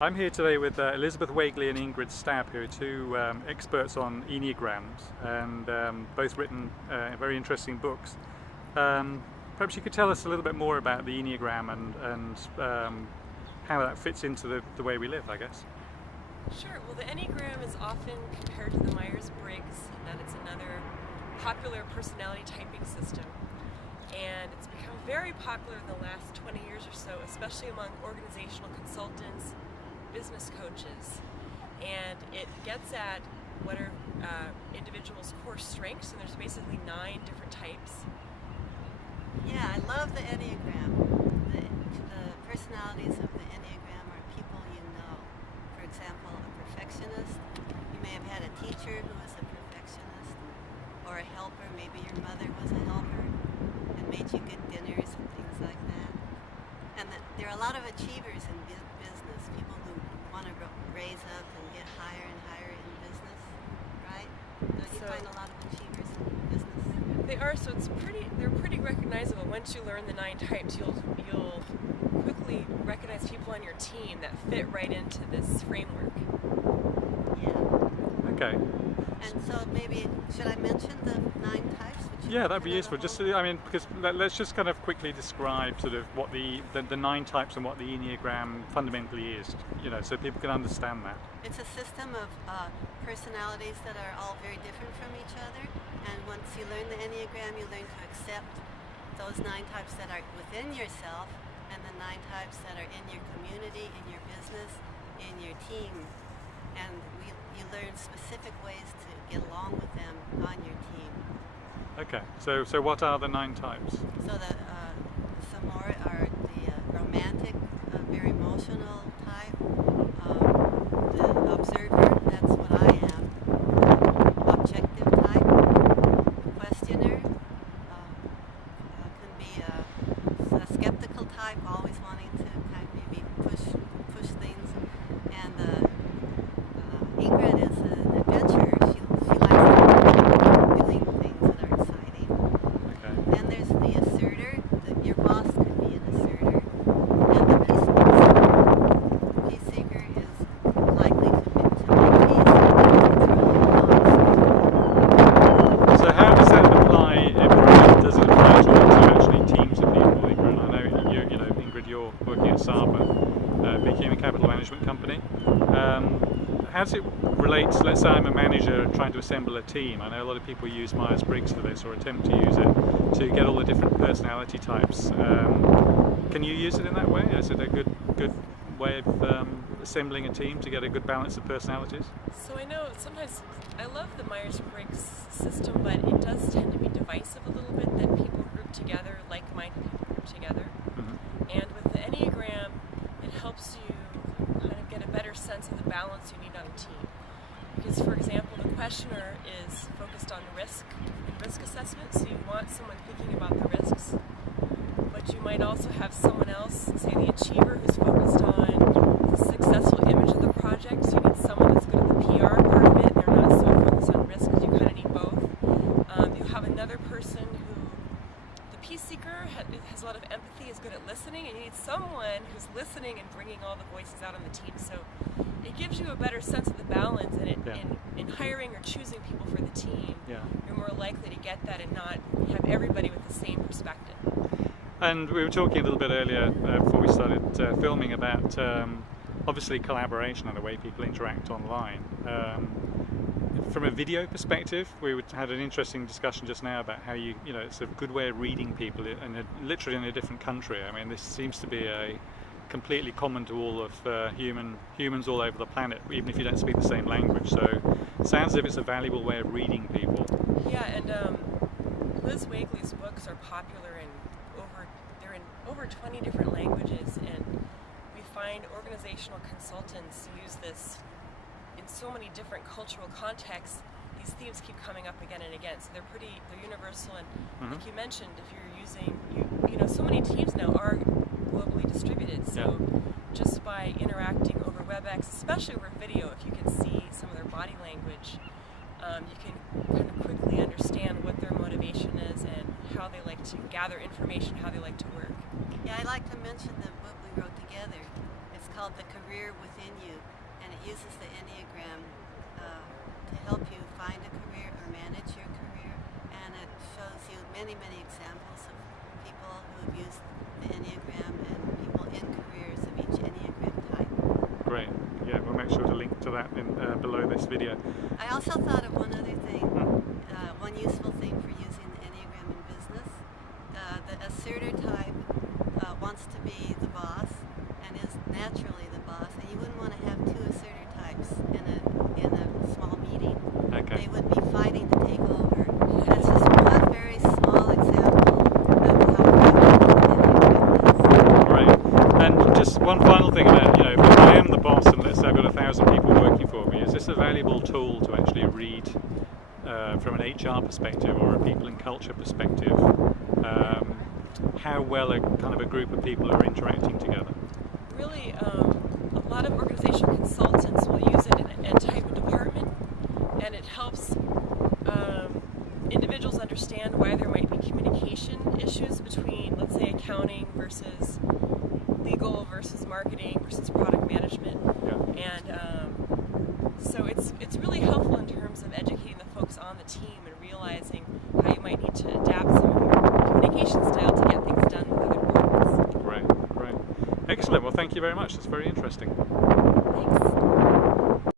I'm here today with Elizabeth Wagele and Ingrid Stabb, who are two experts on Eneagrams, and both written very interesting books. Perhaps you could tell us a little bit more about the Enneagram and how that fits into the way we live, I guess. Sure. Well, the Enneagram is often compared to the Myers-Briggs, and that it's another popular personality typing system. And it's become very popular in the last 20 years or so, especially among organizational consultants, business coaches, and it gets at what are individuals' core strengths, and there's basically 9 different types. Yeah, I love the Enneagram. The personalities of the Enneagram are people you know. For example, a perfectionist. You may have had a teacher who was a perfectionist, or a helper. Maybe your mother was a helper and made you good dinners and things like that. And there are a lot of achievers in business, people who want to raise up and get higher and higher in business, right? Don't you find a lot of achievers in business? They are, so they're pretty recognizable. Once you learn the 9 types, you'll quickly recognize people on your team that fit right into this framework. Yeah. Okay. And so maybe, should I mention the 9 types? Yeah, that'd be useful. Just, I mean, because let's just kind of quickly describe sort of what the 9 types and what the Enneagram fundamentally is, so people can understand that. It's a system of personalities that are all very different from each other, and once you learn the Enneagram, you learn to accept those 9 types that are within yourself, and the 9 types that are in your community, in your business, in your team, and you learn specific ways to get along with them on your team. Okay, so what are the 9 types? So some more are the romantic, very emotional type, the observer, that's what I am, objective type, the questioner, can be a skeptical type, always wanting to kind of maybe push things, and Ingrid is an adventurer. She likes doing things that are exciting. Okay. Then there's the asserter. Your boss could be an asserter. And the peace seeker. The peace seeker is likely to make peace. It's really honest. So how does that apply? Does it apply to actually teams of people, Ingrid? I know Ingrid, you're working at Stabb, a big human capital management company. How does it relate? Let's say I'm a manager trying to assemble a team. I know a lot of people use Myers-Briggs for this, or attempt to use it, to get all the different personality types. Can you use it in that way? Is it a good way of assembling a team to get a good balance of personalities? So I know sometimes I love the Myers-Briggs system, but it does tend to be divisive a little bit, that people group together, like-minded people group together. Mm-hmm. And with the Enneagram, it helps you kind of get a better sense of the balance you need on a team. Because, for example, the questioner is focused on risk and risk assessment, so you want someone thinking about the risks. But you might also have someone else, say the achiever, who's focused on the successful image of the project, so you need someone that's good at the PR part of it, and they're not so focused on risk, because you kind of need both. You have another person who, the peace seeker, has a lot of empathy, is good at listening, and you need someone who's listening and bringing all the voices out on the team. So it gives you a better sense of the balance, and in hiring or choosing people for the team, you're more likely to get that and not have everybody with the same perspective. And we were talking a little bit earlier before we started filming about obviously collaboration and the way people interact online. From a video perspective, we had an interesting discussion just now about how it's a good way of reading people, and literally in a different country. I mean, this seems to be a completely common to all of humans all over the planet, even if you don't speak the same language. So it sounds as if it's a valuable way of reading people. Yeah, and Liz Wagele's books are popular they're in over 20 different languages, and we find organizational consultants use this in so many different cultural contexts. These themes keep coming up again and again, so they're universal. And like you mentioned, if you're using, so many teams now are globally distributed, so just by interacting over WebEx, especially over video, if you can see some of their body language, you can kind of quickly understand what their motivation is and how they like to gather information, how they like to work. Yeah, I like to mention the book we wrote together. It's called The Career Within You, and it uses the Enneagram to help you find a career or manage your career, and it shows you many, many examples of people who have used the Enneagram and people in careers of each Enneagram type. Great. Yeah, we'll make sure to link to that in below this video. I also thought of one other thing, one useful thing for using the Enneagram in business. The asserter type wants to be the boss and is naturally the boss, and you wouldn't want to have two asserter types in a small meeting. Okay. They would be fighting to take over. That's just one very small example of how powerful the Enneagram is. Great. And just one final thing about, if I am the boss and let's say I've got 1,000 people working for me, is this a valuable tool to actually read from an HR perspective or a people and culture perspective how well a kind of a group of people are interacting together? Really, a lot of organizational consultants will use it in a type of department, and it helps individuals understand why there might be communication issues between, let's say, accounting versus legal versus marketing versus product management. Yeah. And so it's really helpful in terms of educating the folks on the team and realizing how you might need to adapt some of your communication style to get things done with other departments. Great, great. Excellent. Well, thank you very much. That's very interesting. Thanks.